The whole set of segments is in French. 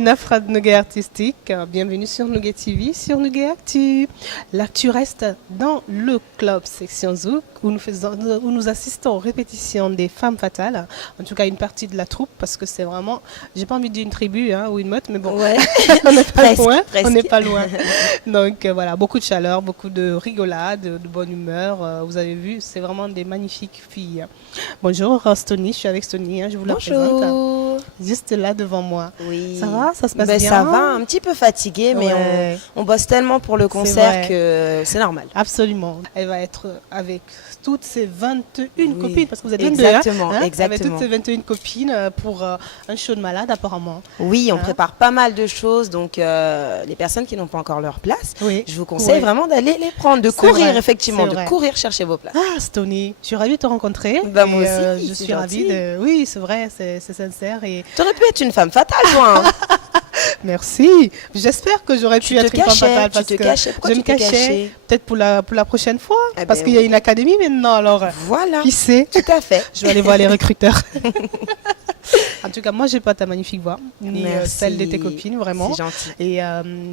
Nafra de Nougat Artistique, bienvenue sur Nougat TV, sur Nougat Actu. L'actu reste dans le club section Zouk où nous assistons aux répétitions des femmes fatales, en tout cas une partie de la troupe parce que c'est vraiment, j'ai pas envie de dire une tribu ou une meute, mais bon, ouais. on n'est pas Presque, loin, presque. on n'est pas loin. Donc voilà, beaucoup de chaleur, beaucoup de rigolade, de bonne humeur. Vous avez vu, c'est vraiment des magnifiques filles. Bonjour Stony, je suis avec Stony, je vous la présente. Bonjour. Juste là devant moi. Oui. Ça va? Ça se passe bien? Ça va, un petit peu fatiguée, mais Ouais. on bosse tellement pour le concert que c'est normal. Absolument. Elle va être avec toutes ses 21 Oui. copines, parce que vous êtes 22, Exactement, Avec exactement. toutes ses 21 copines pour un show de malade apparemment. Oui, on Hein? prépare pas mal de choses, donc les personnes qui n'ont pas encore leur place, Oui. je vous conseille Oui. vraiment d'aller les prendre, de C'est courir vrai, effectivement, c'est de vrai. courir chercher vos places. Ah, Stony, je suis ravie de te rencontrer. Bah, moi Et, aussi, je c'est suis ravie gentil. de... Oui, c'est vrai, c'est sincère. Et T'aurais pu être une femme fatale, toi. Hein. merci. J'espère que j'aurais pu Tu te être une femme cachais, fatale tu parce te que cachais. Pourquoi je tu me t'es cachais. cachée? Peut-être pour la prochaine fois, Eh parce ben qu'il y a oui. une académie maintenant. Alors, Voilà, qui sait? tout à fait. Je vais aller voir les recruteurs. En tout cas, moi, j'ai pas ta magnifique voix, ni Merci. celle de tes copines, vraiment. C'est gentil. Et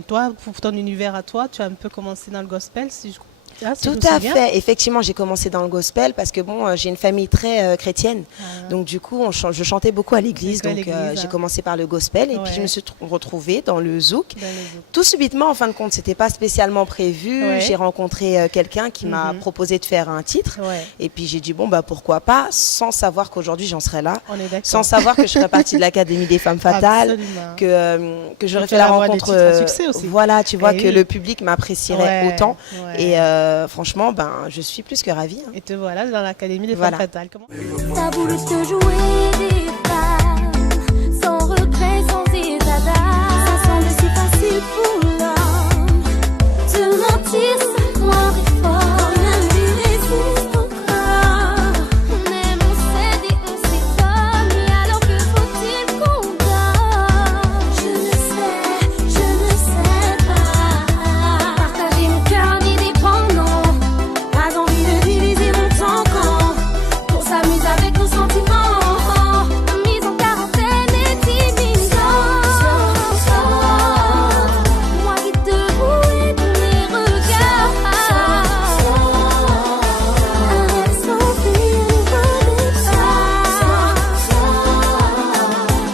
toi, pour ton univers à toi, tu as un peu commencé dans le gospel, si je si je Tout me à souviens. fait. Effectivement, j'ai commencé dans le gospel parce que bon, j'ai une famille très chrétienne. Donc du coup, je chantais beaucoup à l'église. L'école, Donc l'église, j'ai commencé par le gospel et puis Ouais. je me suis retrouvée dans le zouk. Dans les autres. Tout subitement, en fin de compte, c'était pas spécialement prévu. Ouais. J'ai rencontré quelqu'un qui m'a Mhm. proposé de faire un titre. Ouais, Et puis j'ai dit bon bah pourquoi pas, sans savoir qu'aujourd'hui j'en serais là, on est d'accord. sans savoir que je ferais partie de l'Académie des femmes fatales, Absolument. que j'aurais Tu fait la vas avoir des rencontre. titres à succès aussi. Voilà, tu vois Eh que oui. le public m'apprécierait Ouais, autant. ouais. Et franchement, ben je suis plus que ravie. Hein. Et te voilà dans l'Académie des Voilà. femmes fatales. Comment... T'as voulu te jouer des femmes, sans regret, sans état d'âme. Ça semble si facile pour l'homme, te mentir, se croire fort. Rien lui résiste encore. On aime, on cède et on s'étonne. Et alors que faut-il qu'on donne? Je ne sais pas. Partager mon cœur ni dépendant. Pas envie de diviser mon temps quand on s'amuse avec nos sentiments. Mise en quarantaine et timide. Moi qui te voulais de mes regards. Un sans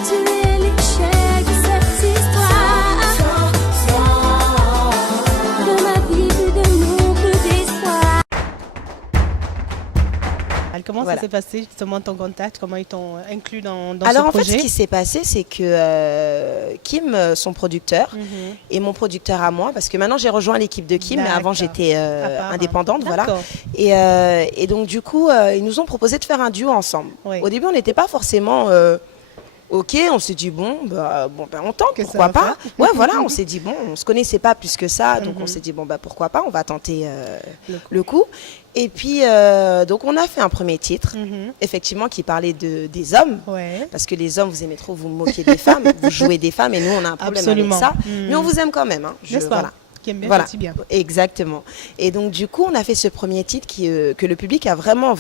tu es l'échec de cette histoire. De ma vie, plus de nous, plus d'espoir. Comment Voilà. ça s'est passé justement ton contact? Comment ils t'ont inclus dans Alors ce en fait, projet? ce qui s'est passé, c'est que Kim, son producteur, Mhm. et mon producteur à moi, parce que maintenant j'ai rejoint l'équipe de Kim, mais avant D'accord. j'étais À part, indépendante, voilà. D'accord. Et donc du coup, ils nous ont proposé de faire un duo ensemble. Oui. Au début, on n'était pas forcément ok, on s'est dit bon, on tente, Que ça pourquoi va pas. faire. Ouais, voilà, on s'est dit bon, on se connaissait pas plus que ça, donc Mhm. on s'est dit bon pourquoi pas, on va tenter Le coup. le coup. Et puis donc on a fait un premier titre, Mhm. effectivement, qui parlait des hommes. Ouais. Parce que les hommes, vous aimez trop vous moquer des femmes, vous jouez des femmes, et nous, on a un problème Absolument. avec ça. Mm. Mais on vous aime quand même. Hein. N'est-ce pas? Voilà. Qui aime bien, Voilà. châtie bien. Exactement. Et donc, du coup, on a fait ce premier titre que le public a vraiment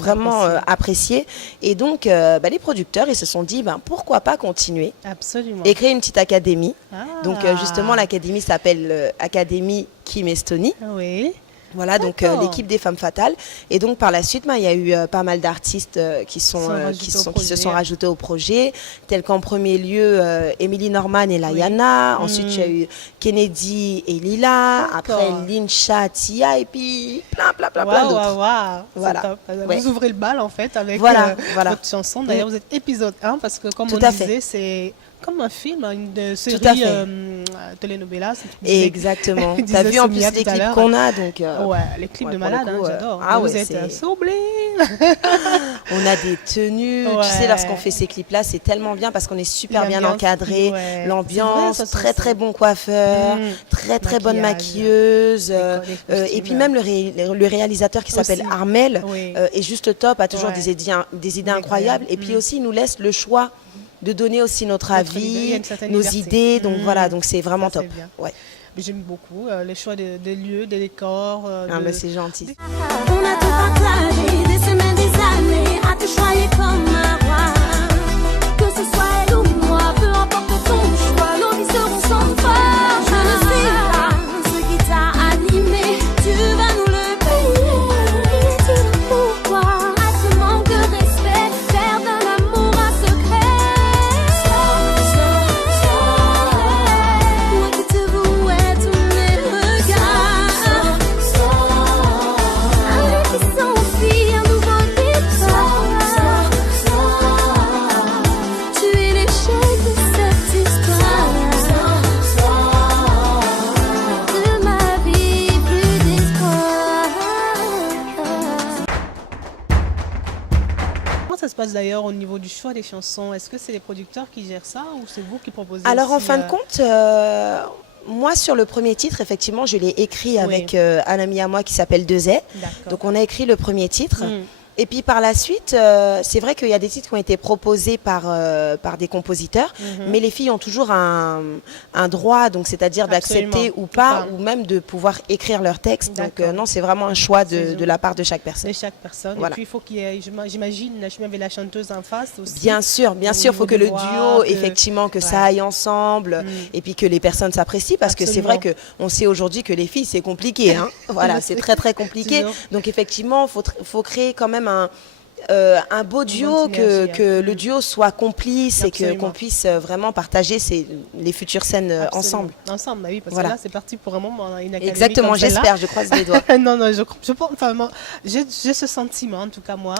apprécié. Et donc, les producteurs, ils se sont dit, pourquoi pas continuer Absolument. et créer une petite académie. Ah. Donc, justement, l'académie s'appelle Académie Kim Estonie. Oui. Voilà, donc D'accord. l'équipe des femmes fatales. Et donc par la suite, il y a eu pas mal d'artistes qui se sont rajoutés au projet, tels qu'en premier lieu Émilie Norman et Layana. Oui. Ensuite, il y a eu Kennedy et Lila. D'accord. Après, Lincha, Tia, et puis plein Waouh, d'autres. waouh. Voilà. C'est top. Ouais. Vous ouvrez le bal en fait avec Voilà. votre chanson. D'ailleurs, vous êtes épisode 1 parce que comme Tout on à fait. disait, c'est comme un film, une à série fait. telenovela. si tu disais. Exactement. Il T'as disait vu en plus Soumia tout à l'équipe l'heure. qu'on a, donc Ouais, les clips ouais, de pour le malade, coup, j'adore. ah Vous ouais, êtes c'est- sublime. on a des tenues. Ouais. Tu sais, lorsqu'on fait ces clips-là, c'est tellement bien parce qu'on est super bien L'ambiance, encadré. ouais. C'est vrai, L'ambiance, ça se très ressent. très bon coiffeur, très bonne Maquillage. maquilleuse. Les Et costumes. puis même le réalisateur qui s'appelle Aussi. Armel Oui. est juste top, a toujours Ouais. des idées Incroyable. incroyables. Et puis aussi, il nous laisse le choix de donner aussi notre Notre idée, il y a avis, une certaine nos liberté. idées. Donc voilà, donc c'est vraiment Ça, top. c'est bien. Ouais. Mais j'aime beaucoup les choix des lieux, des décors. Ah, bah, c'est gentil. On a tout partagé, des semaines, des années, à te choyer comme un roi. Que ce soit elle ou moi, peu importe ton choix, nos vies seront comment ça se passe d'ailleurs au niveau du choix des chansons? Est-ce que c'est les producteurs qui gèrent ça ou c'est vous qui proposez? Alors, aussi, en fin de compte, moi, sur le premier titre, effectivement, je l'ai écrit avec un ami à moi qui s'appelle Dezay. Donc, on a écrit le premier titre. Et puis par la suite, c'est vrai qu'il y a des titres qui ont été proposés par des compositeurs, mais les filles ont toujours un droit, donc c'est-à-dire d'accepter ou pas, ou même de pouvoir écrire leur texte. Donc non, c'est vraiment un choix de la part de chaque personne. De chaque personne. Voilà. Et puis il faut qu'il y ait, j'imagine, il y avait la chanteuse en face aussi. Bien sûr, il faut que le duo, effectivement, que ça aille ensemble, et puis que les personnes s'apprécient, parce que c'est vrai qu'on sait aujourd'hui que les filles, c'est compliqué. Hein. Voilà, c'est très très compliqué. Donc effectivement, faut créer quand même un beau duo, que le duo soit complice et qu'on puisse vraiment partager les futures scènes ensemble. Ensemble, bah oui, parce que là, c'est parti pour un moment, une académie. Exactement, j'espère, je croise les doigts. Non, je pense, enfin, j'ai ce sentiment, en tout cas, moi,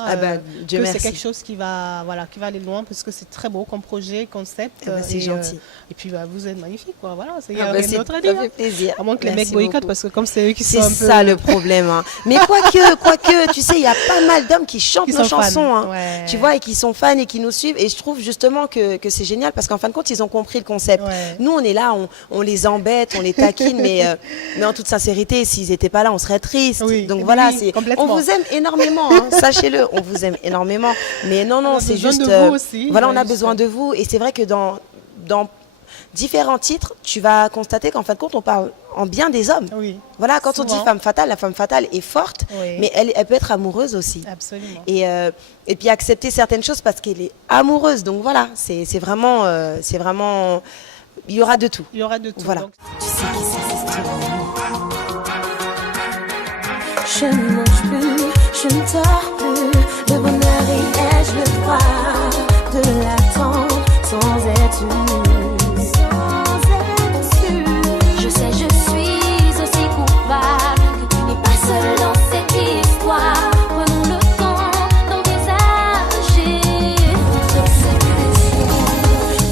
Dieu que merci. c'est quelque chose qui va aller loin, parce que c'est très beau comme projet, concept. C'est gentil. Et puis, vous êtes magnifique, quoi. Voilà, c'est ça fait plaisir. À moins que les mecs boycottent, parce que comme c'est eux qui sont un peu... C'est ça le problème. Hein. Mais quoique, tu sais, il y a pas mal d'hommes qui chantent nos chansons, hein, tu vois, et qui sont fans et qui nous suivent. Et je trouve justement que c'est génial, parce qu'en fin de compte, ils ont compris le concept. Nous, on est là, on les embête, on les taquine, mais en toute sincérité, s'ils n'étaient pas là, on serait triste. Donc voilà, on vous aime énormément, hein, sachez-le, on vous aime énormément. Mais non, c'est juste... Voilà, on a besoin de vous. Et c'est vrai que dans différents titres, tu vas constater qu'en fin de compte, on parle en bien des hommes. Voilà, quand on dit femme fatale, la femme fatale est forte, mais elle peut être amoureuse aussi. Absolument. Et puis accepter certaines choses parce qu'elle est amoureuse. Donc voilà, c'est vraiment, il y aura de tout. Il y aura de tout. Voilà. Donc, Tu sais qui c'est, c'est toi. Je ne mange plus, je ne dors plus. Le bonheur est, je le crois, de l'attendre sans être sûre. Je sais, je suis aussi coupable que tu n'es pas seule dans cette histoire. Prenons le temps d'envisager notre séparation.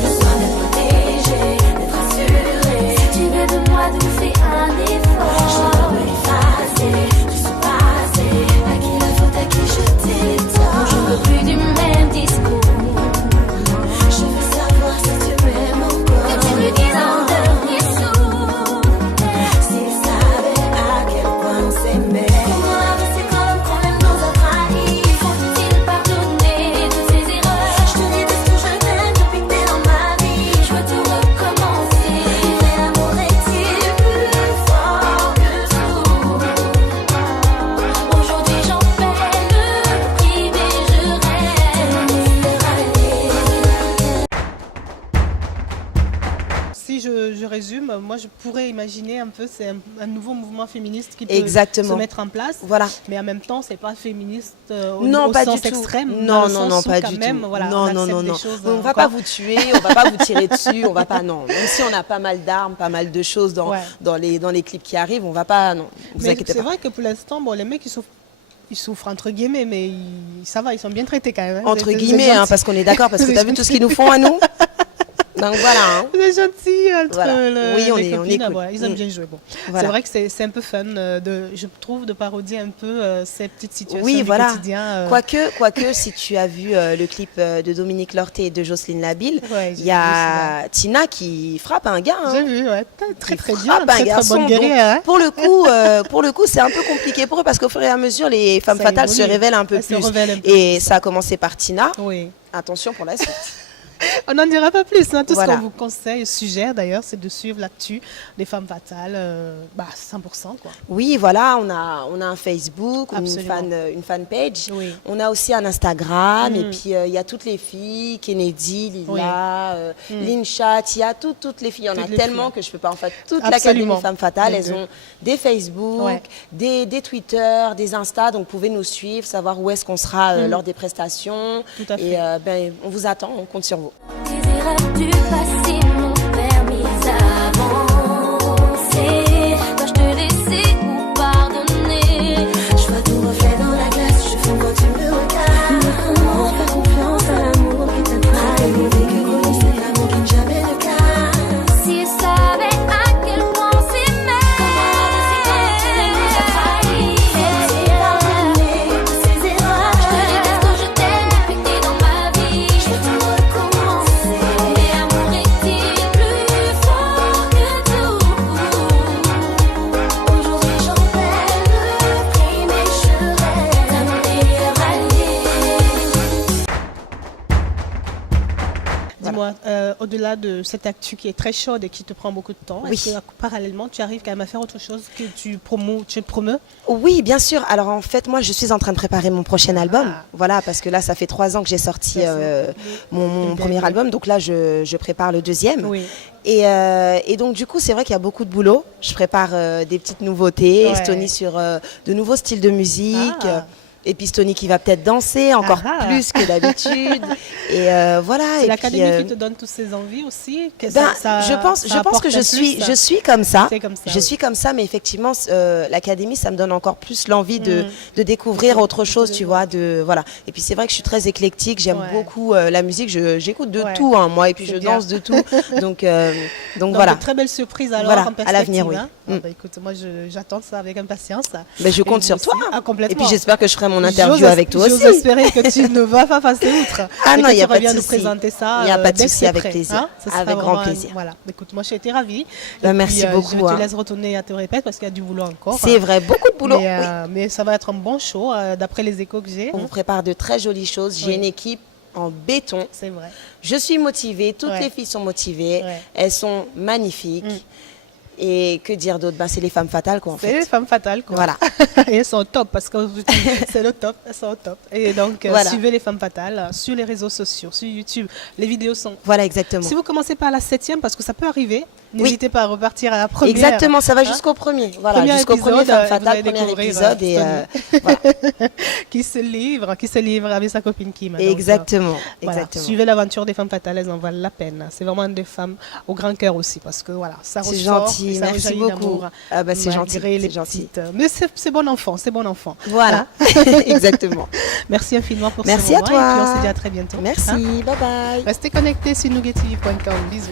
Le soin d'être protégé, d'être assuré. Si tu veux de moi, nous fais un effort. Je ne peux effacer tout ce passé. À qui la faute, à qui je t'ai tort. Je ne veux plus du même discours. Je veux savoir si tu m'aimes encore. Que tu me dises en dernier souffle. S'il savait à quel point on s'aimait. Comment avancer quand le problème nous a trahis? Faut-il pardonner de ses erreurs? Je te déteste ou je t'aime depuis que t'es dans ma vie. Je veux tout recommencer. Mais l'amour est-il plus fort que tout? Aujourd'hui j'en fais le prix, mais je reste. si je résume, moi je pourrais imaginer un peu, c'est un nouveau mouvement féministe qui peut se mettre en place. Voilà. Mais en même temps, c'est pas féministe non, au pas sens du tout. extrême. Non, pas du même, tout. Voilà, non. On va pas vous tuer, on va pas vous tirer dessus, on va pas, non. Même si on a pas mal d'armes, pas mal de choses dans les clips qui arrivent, on va pas, non. Vous inquiétez pas. C'est vrai que pour l'instant, bon, les mecs ils souffrent entre guillemets, mais ça va, ils sont bien traités quand même. Hein. Entre guillemets, hein, parce qu'on est d'accord, parce que tu as vu tout ce qu'ils nous font à nous. Donc voilà. Hein. Vous êtes gentils entre les copines. on est cool. Voilà, ils aiment bien jouer. Bon. Voilà. C'est vrai que c'est un peu fun, je trouve, de parodier un peu ces petites situations du quotidien. Quoique, si tu as vu le clip de Dominique Lorté et de Jocelyne Labille, il y a Tina qui frappe un gars. Hein. J'ai vu, très bien, très bonne guerrière. Hein. Pour le coup, c'est un peu compliqué pour eux parce qu'au fur et à mesure, les femmes fatales se révèlent un peu plus. Et ça a commencé par Tina. Oui. Attention pour la suite. On n'en dira pas plus. Hein. Tout ce qu'on vous conseille, suggère d'ailleurs, c'est de suivre l'actu des femmes fatales 100%. Quoi. Oui, voilà, on a un Facebook, une fanpage. Oui. On a aussi un Instagram. Et puis, il y a toutes les filles, Kennedy, Lila, Linchat. Il y a toutes les filles. Il y en a tellement que je ne peux pas en faire toute l'Académie Femmes Fatales. Elles ont des Facebook, des Twitter, des Insta. Donc, vous pouvez nous suivre, savoir où est-ce qu'on sera lors des prestations. Tout à fait. Et on vous attend, on compte sur vous. Les erreurs du passé m'ont permis d'avancer. Dois-je te laisser ou pardonner? Je vois ton reflet dans la glace, je fonds quand tu me regardes. Comment faire confiance à l'amour qui te trahi? Que connaissait l'amour qui ne jamais ne casse. S'il savait à quel point on s'aimait. Comment avancer quand tu nous as trahi? Faut-il pardonner de ses erreurs? Je te déteste ou je t'aime depuis que t'es dis-moi, au-delà de cette actu qui est très chaude et qui te prend beaucoup de temps, est-ce que parallèlement, tu arrives quand même à faire autre chose que tu promeus? Oui, bien sûr. Alors en fait, moi, je suis en train de préparer mon prochain album. Voilà, parce que là, ça fait 3 ans que j'ai sorti mon premier album. Donc là, je prépare le deuxième. Oui. Et donc, du coup, c'est vrai qu'il y a beaucoup de boulot. Je prépare des petites nouveautés. Stony sur de nouveaux styles de musique. Et puis Stony qui va peut-être danser encore plus que d'habitude. Et voilà. C'est et l'académie qui te donne toutes ces envies aussi. Que je pense que je suis comme ça. Comme ça. Je suis comme ça, mais effectivement, l'académie, ça me donne encore plus l'envie de découvrir autre chose, tu vois. Voilà. Et puis c'est vrai que je suis très éclectique. J'aime beaucoup la musique. J'écoute de tout, hein, moi. Et puis je danse de tout. Donc voilà. De très belles surprises alors voilà, en perspective. À l'avenir, oui. Hein. Écoute, moi j'attends ça avec impatience. Mais je compte sur toi. Complètement. Et puis j'espère que je ferai mon interview avec toi aussi. J'ose espérer que tu ne vas pas passer outre. Ah non, il n'y a pas de souci. nous présenter ça. Il n'y a pas de souci, avec plaisir. Hein, avec grand plaisir. Voilà. Écoute, moi j'ai été ravie. Merci beaucoup. Je te laisse retourner à te répéter parce qu'il y a du boulot encore. C'est vrai, beaucoup de boulot. Mais ça va être un bon show d'après les échos que j'ai. On vous prépare de très jolies choses. J'ai une équipe en béton. C'est vrai. Je suis motivée. Toutes les filles sont motivées. Elles sont magnifiques. Et que dire d'autre? C'est les femmes fatales, quoi, en fait. C'est les femmes fatales, quoi. Voilà. Et elles sont au top, parce que c'est le top, elles sont au top. Et donc, suivez les femmes fatales sur les réseaux sociaux, sur YouTube. Les vidéos sont... Voilà, exactement. Si vous commencez par la 7e, parce que ça peut arriver, n'hésitez pas à repartir à la première. Exactement, ça va jusqu'au premier. Voilà, jusqu'au premier Femme Fatale, premier épisode. Et voilà. qui se livre avec sa copine Kim. Exactement. Donc, voilà. Suivez l'aventure des femmes fatales, elles en valent la peine. C'est vraiment des femmes au grand cœur aussi, parce que voilà, ça ressort. C'est gentil, merci beaucoup. C'est gentil. Les petites. Mais c'est bon enfant, c'est bon enfant. Voilà, exactement. Merci infiniment pour ce moment. Merci à toi. Et puis on se dit à très bientôt. Merci, bye bye. Restez connectés sur nougattv.com. Bisous.